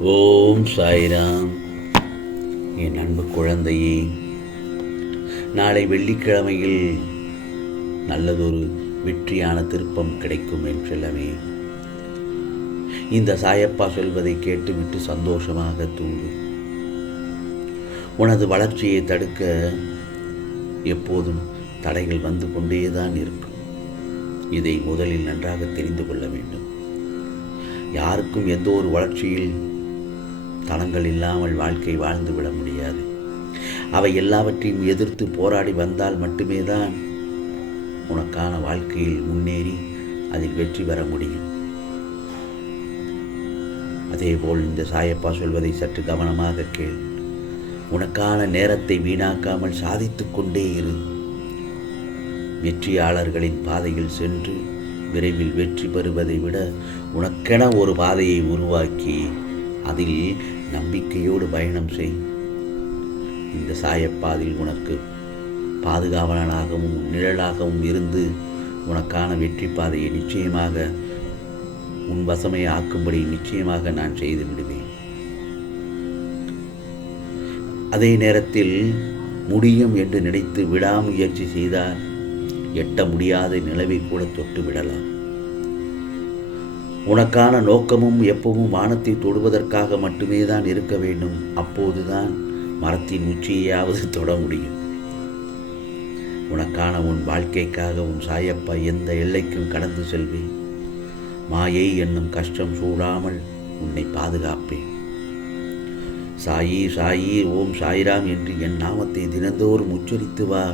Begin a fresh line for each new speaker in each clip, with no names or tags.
ஓம் சாய்ராம். என் அன்பு குழந்தையே நாளை வெள்ளிக்கிழமையில் நல்லதொரு வெற்றியான திருப்பம் கிடைக்கும் என்றெல்லாமே இந்த சாயப்பா சொல்வதை கேட்டுவிட்டு சந்தோஷமாக தூங்கு. உனது வளர்ச்சியை தடுக்க எப்போதும் தடைகள் வந்து கொண்டேதான் இருக்கும். இதை முதலில் நன்றாக தெரிந்து கொள்ள வேண்டும். யாருக்கும் எந்த ஒரு வளர்ச்சியில் தளங்கள் இல்லாமல் வாழ்க்கை வாழ்ந்து விட முடியாது. அவை எல்லாவற்றையும் எதிர்த்து போராடி வந்தால் மட்டுமே தான் உனக்கான வாழ்க்கையில் முன்னேறி அதில் வெற்றி பெற முடியும். அதேபோல் இந்த சாயப்பா சொல்வதை சற்று கவனமாக கேள். உனக்கான நேரத்தை வீணாக்காமல் சாதித்து கொண்டே இரு. வெற்றியாளர்களின் பாதையில் சென்று விரைவில் வெற்றி பெறுவதை விட உனக்கென ஒரு பாதையை உருவாக்கி அதில் நம்பிக்கையோடு பயணம் செய். இந்த சாயப்பாதில் உனக்கு பாதுகாவலனாகவும் நிழலாகவும் இருந்து உனக்கான வெற்றி பாதையை நிச்சயமாக உன் வசமையை ஆக்கும்படி நிச்சயமாக நான் செய்து விடுவேன். அதே நேரத்தில் முடியும் என்று நினைத்து விடாமுயற்சி செய்தால் எட்ட முடியாத நிலவை கூட தொட்டு விடலாம். உனக்கான நோக்கமும் எப்பவும் வானத்தை தொடுவதற்காக மட்டுமே தான் இருக்க வேண்டும். அப்போதுதான் மரத்தின் உச்சியையாவது தொட முடியும். உனக்கான உன் வாழ்க்கைக்காக உன் சாயப்பா எந்த எல்லைக்கும் கடந்து செல்வேன். மாயை என்னும் கஷ்டம் சூடாமல் உன்னை பாதுகாப்பேன். சாயி சாயி ஓம் சாய்ராம் என்று என் நாமத்தை தினந்தோறும் உச்சரித்து வா.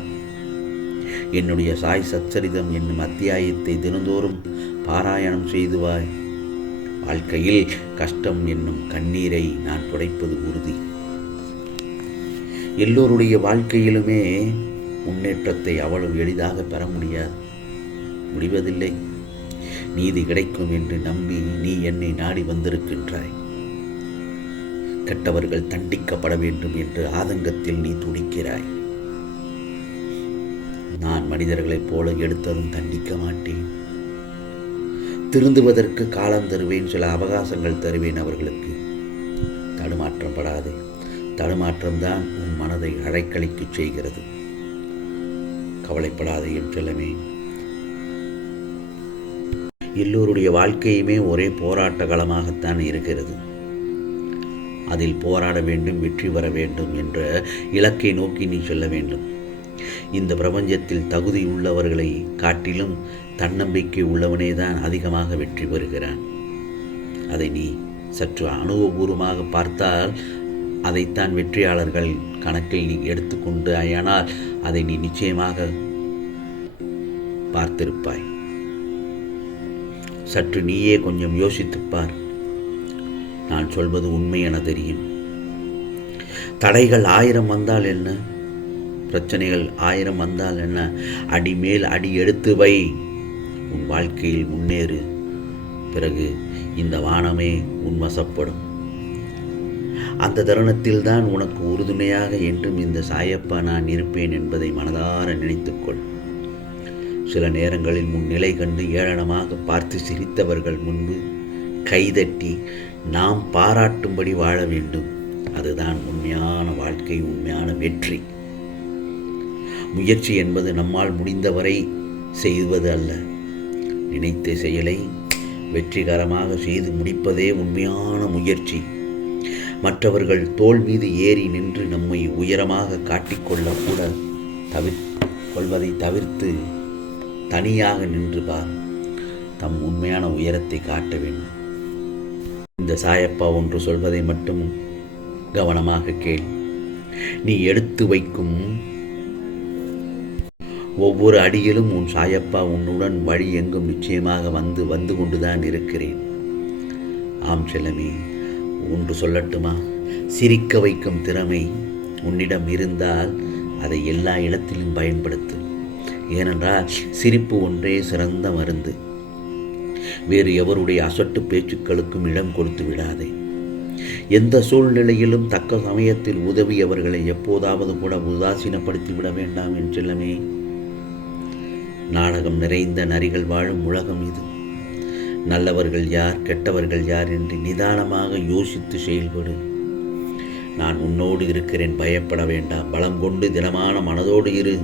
என்னுடைய சாய் சச்சரிதம் என்னும் அத்தியாயத்தை தினந்தோறும் பாராயணம் செய்துவாய் வாழ்க்கையில் கஷ்டம் என்னும் கண்ணீரை நான் துடைப்பது உறுதி. எல்லோருடைய வாழ்க்கையிலுமே முன்னேற்றத்தை அவ்வளவு எளிதாக பெற முடியாது. முடிவதில்லை. நீதி கிடைக்கும் என்று நம்பி நீ என்னை நாடி வந்திருக்கின்றாய். கெட்டவர்கள் தண்டிக்கப்பட வேண்டும் என்று ஆதங்கத்தில் நீ துடிக்கிறாய். நான் மனிதர்களைப் போல எடுத்ததும் தண்டிக்க மாட்டேன். திருந்துவதற்கு காலம் தருவேன் சில அவகாசங்கள் தருவேன் அவர்களுக்கு. தடுமாற்றம் படாதே தடுமாற்றம்தான் உன் மனதை அழைக்கழிக்கு செய்கிறது. கவலைப்படாதே என் செல்லமே. எல்லோருடைய வாழ்க்கையுமே ஒரே போராட்ட களமாகத்தான் இருக்கிறது. அதில் போராட வேண்டும் வெற்றி பெற வேண்டும் என்ற இலக்கை நோக்கி நீ செல்ல வேண்டும். இந்த பிரபஞ்சத்தில் தகுதி உள்ளவர்களை காட்டிலும் தன்னம்பிக்கை உள்ளவனே தான் அதிகமாக வெற்றி பெறுகிறான். அதை நீ சற்று அனுபவபூர்வமாக பார்த்தால் அதைத்தான் வெற்றியாளர்கள் கணக்கில் நீ எடுத்துக்கொண்டு ஆனால் அதை நீ நிச்சயமாக பார்த்திருப்பாய். சற்று நீயே கொஞ்சம் யோசித்துப்பார். நான் சொல்வது உண்மை என தெரியும். தடைகள் ஆயிரம் வந்தால் என்ன? பிரச்சனைகள் ஆயிரம் வந்தால் என்ன? அடி மேல் அடி எடுத்து வை. உன் வாழ்க்கையில் முன்னேறு. பிறகு இந்த வானமே உன் வசப்படும். அந்த தருணத்தில் தான் உனக்கு உறுதுணையாக என்றும் இந்த சாயப்பா நான் இருப்பேன் என்பதை மனதார நினைத்துக்கொள். சில நேரங்களில் முன் நிலை கண்டு ஏளனமாக பார்த்து சிரித்தவர்கள் முன்பு கைதட்டி நாம் பாராட்டும்படி வாழ வேண்டும். அதுதான் உண்மையான வாழ்க்கை உண்மையான வெற்றி. முயற்சி என்பது நம்மால் முடிந்தவரை செய்வது அல்ல. நினைத்த செயலை வெற்றிகரமாக செய்து முடிப்பதே உண்மையான முயற்சி. மற்றவர்கள் தோல் மீது ஏறி நின்று நம்மை உயரமாக காட்டிக்கொள்ள கூட தவிர் கொள்வதை தவிர்த்து தனியாக நின்று பார். தம் உண்மையான உயரத்தை காட்ட வேண்டும். இந்த சாயப்பா ஒன்று சொல்வதை மட்டும் கவனமாக கேள். நீ எடுத்து வைக்கும் ஒவ்வொரு அடியிலும் உன் சாயப்பா உன்னுடன் வழி எங்கும் நிச்சயமாக வந்து வந்து கொண்டுதான் இருக்கிறேன். ஆம் செல்லமே ஒன்று சொல்லட்டுமா? சிரிக்க வைக்கும் திறமை உன்னிடம் இருந்தால் அதை எல்லா இடத்திலும் பயன்படுத்து. ஏனென்றால் சிரிப்பு ஒன்றே சிறந்த மருந்து. வேறு எவருடைய அசட்டு பேச்சுக்களுக்கும் இடம் கொடுத்து விடாதே. எந்த சூழ்நிலையிலும் தக்க சமயத்தில் உதவியவர்களை எப்போதாவது கூட உதாசீனப்படுத்தி விட வேண்டாம் என் செல்லமே. நாடகம் நிறைந்த நரிகள் வாழும் உலகம் இது. நல்லவர்கள் யார் கெட்டவர்கள் யார் என்று நிதானமாக யோசித்து செயல்படு. நான் உன்னோடு இருக்கிறேன் பயப்பட வேண்டாம் பலம் கொண்டு தினமான மனதோடு இரு.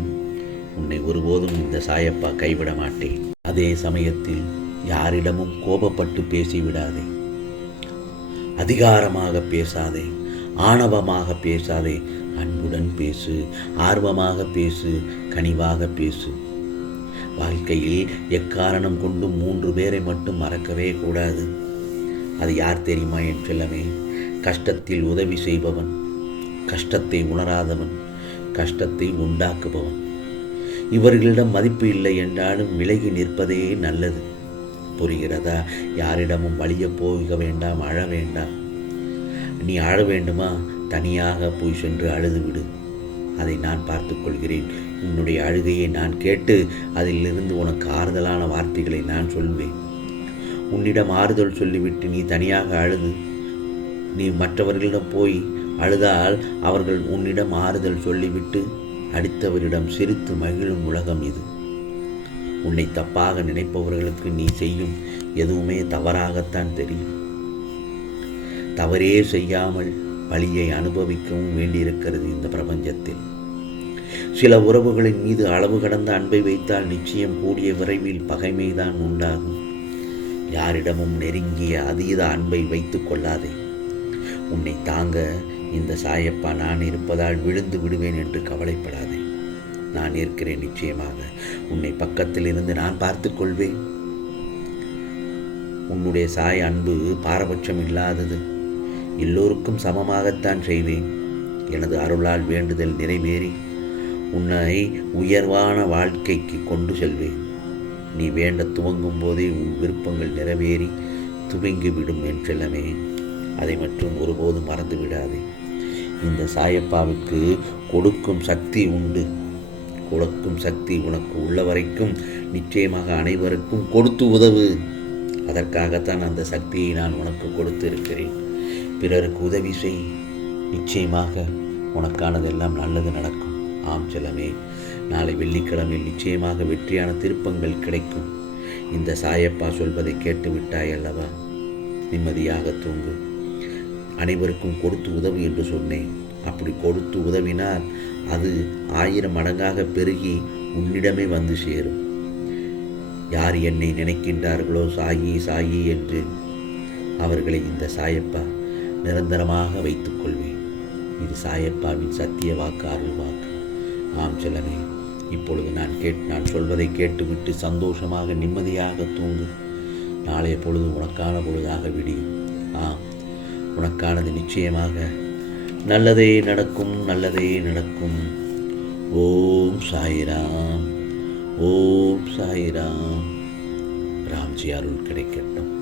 உன்னை ஒருபோதும் இந்த சாயப்பா கைவிட மாட்டேன். அதே சமயத்தில் யாரிடமும் கோபப்பட்டு பேசிவிடாதே. அதிகாரமாக பேசாதே. ஆணவமாக பேசாதே. அன்புடன் பேசு. ஆர்வமாக பேசு. கனிவாக பேசு. வாழ்க்கையில் எக்காரணம் கொண்டும் மூன்று பேரை மட்டும் மறக்கவே கூடாது. அது யார் தெரியுமா என் செல்லமே? கஷ்டத்தில் உதவி செய்பவன் கஷ்டத்தை உணராதவன் கஷ்டத்தை உண்டாக்குபவன். இவர்களிடம் மதிப்பு இல்லை என்றாலும் விலகி நிற்பதே நல்லது. புரிகிறதா? யாரிடமும் வழிய போக வேண்டாம் அழ வேண்டாம். நீ அழ வேண்டுமா? தனியாக போய் சென்று அழுது விடு அதை நான் பார்த்துக்கொள்கிறேன் உன்னுடைய அழுகையை நான் கேட்டு அதிலிருந்து உனக்கு ஆறுதலான வார்த்தைகளை நான் சொல்வேன். உன்னிடம் ஆறுதல் சொல்லிவிட்டு நீ தனியாக அழுது. நீ மற்றவர்களிடம் போய் அழுதால் அவர்கள் உன்னிடம் ஆறுதல் சொல்லிவிட்டு அடுத்தவரிடம் சிரித்து மகிழும் உலகம் இது. உன்னை தப்பாக நினைப்பவர்களுக்கு நீ செய்யும் எதுவுமே தவறாகத்தான் தெரியும். தவறே செய்யாமல் பழியை அனுபவிக்கவும் வேண்டியிருக்கிறது இந்த பிரபஞ்சத்தில். சில உறவுகளின் மீது அளவு கடந்த அன்பை வைத்தால் நிச்சயம் கூடிய விரைவில் பகைமைதான் உண்டாகும். யாரிடமும் நெருங்கிய அதீத அன்பை வைத்துக் கொள்ளாதே. உன்னை தாங்க இந்த சாயப்பா நான் இருப்பதால் விழுந்து விடுவேன் என்று கவலைப்படாதே. நான் இருக்கிறேன் நிச்சயமாக. உன்னை பக்கத்தில் இருந்து நான் பார்த்து கொள்வேன். உன்னுடைய சாய் அன்பு பாரபட்சம் இல்லாதது. எல்லோருக்கும் சமமாகத்தான் செய்வேன். எனது அருளால் வேண்டுதல் நிறைவேறி உன்னை உயர்வான வாழ்க்கைக்கு கொண்டு செல்வேன். நீ வேண்ட துவங்கும் போதே உன் விருப்பங்கள் நிறைவேறி துவங்கிவிடும் என் செல்லமே. அதை மட்டும் ஒருபோதும் மறந்து விடாதே. இந்த சாயப்பாவுக்கு கொடுக்கும் சக்தி உண்டு. கொடுக்கும் சக்தி உனக்கு உள்ள வரைக்கும் நிச்சயமாக அனைவருக்கும் கொடுத்து உதவு. அதற்காகத்தான் அந்த சக்தியை நான் உனக்கு கொடுத்து இருக்கிறேன் பிறருக்கு உதவி செய். நிச்சயமாக உனக்கானதெல்லாம் நல்லது நடக்கும். ஆம் செல்லமே நாளை வெள்ளிக்கிழமையில் நிச்சயமாக வெற்றியான திருப்பங்கள் கிடைக்கும். இந்த சாயப்பா சொல்வதை கேட்டு விட்டாய் அல்லவா? நிம்மதியாக தூங்கு. அனைவருக்கும் கொடுத்து உதவு என்று சொன்னேன். அப்படி கொடுத்து உதவினால் அது ஆயிரம் மடங்காக பெருகி உன்னிடமே வந்து சேரும். யார் என்னை நினைக்கின்றார்களோ சாயி சாயி என்று அவர்களை இந்த சாயப்பா நிரந்தரமாக வைத்துக் கொள்வேன். இது சாயப்பாவின் சத்திய வாக்கு அருள் வாக்கு. ஆம் செல்லமே இப்பொழுது நான் கேட் நான் சொல்வதை கேட்டுவிட்டு சந்தோஷமாக நிம்மதியாக தூங்கு. நாளைய பொழுது உனக்கான பொழுதாக விடியும். ஆம் உனக்கானது நிச்சயமாக நல்லதே நடக்கும் நல்லதே நடக்கும். ஓம் சாயிராம் ஓம் சாயிராம். ராம்ஜி அருள் கிடைக்கட்டும்.